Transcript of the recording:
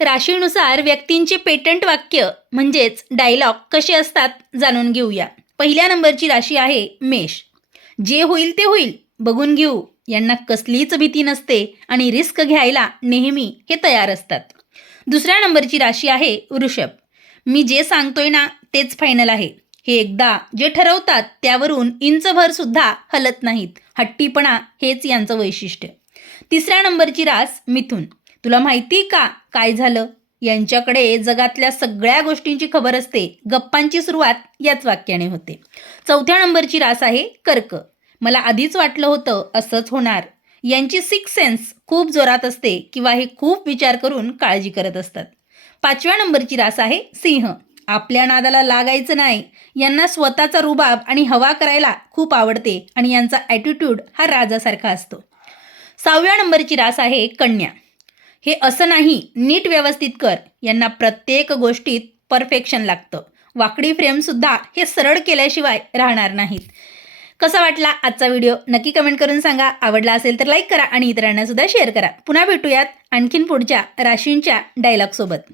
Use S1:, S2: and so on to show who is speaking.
S1: राशीनुसार व्यक्तींचे पेटंट वाक्य म्हणजेच डायलॉग कसे असतात जाणून घेऊया. पहिल्या नंबरची राशी आहे मेष. जे होईल ते होईल बघून घेऊ. यांना कसलीच भीती नसते आणि रिस्क घ्यायला नेहमी हे तयार असतात. दुसऱ्या नंबरची राशी आहे वृषभ. मी जे सांगतोय ना तेच फायनल आहे. हे एकदा जे ठरवतात त्यावरून इंचभर सुद्धा हलत नाहीत. हट्टीपणा हेच यांचं वैशिष्ट्य. तिसऱ्या नंबरची रास मिथुन. तुला माहिती का काय झालं? यांच्याकडे जगातल्या सगळ्या गोष्टींची खबर असते. गप्पांची सुरुवात याच वाक्याने होते. चौथ्या नंबरची रास आहे कर्क. मला आधीच वाटलं होतं असंच होणार. यांची सिक्स सेन्स खूप जोरात असते किंवा हे खूप विचार करून काळजी करत असतात. पाचव्या नंबरची रास आहे सिंह. आपल्या नादाला लागायचं नाही. यांना स्वतःचा रुबाब आणि हवा करायला खूप आवडते आणि यांचा ॲटिट्यूड हा राजासारखा असतो. सहाव्या नंबरची रास आहे कन्या. हे असं नाही नीट व्यवस्थित कर. यांना प्रत्येक गोष्टीत परफेक्शन लागतं. वाकडी फ्रेमसुद्धा हे सरळ केल्याशिवाय राहणार नाहीत. कसा वाटला आजचा व्हिडिओ? नक्की कमेंट करून सांगा. आवडला असेल तर लाईक करा आणि इतरांना सुद्धा शेअर करा. पुन्हा भेटूयात आणखीन पुढच्या राशींच्या डायलॉगसोबत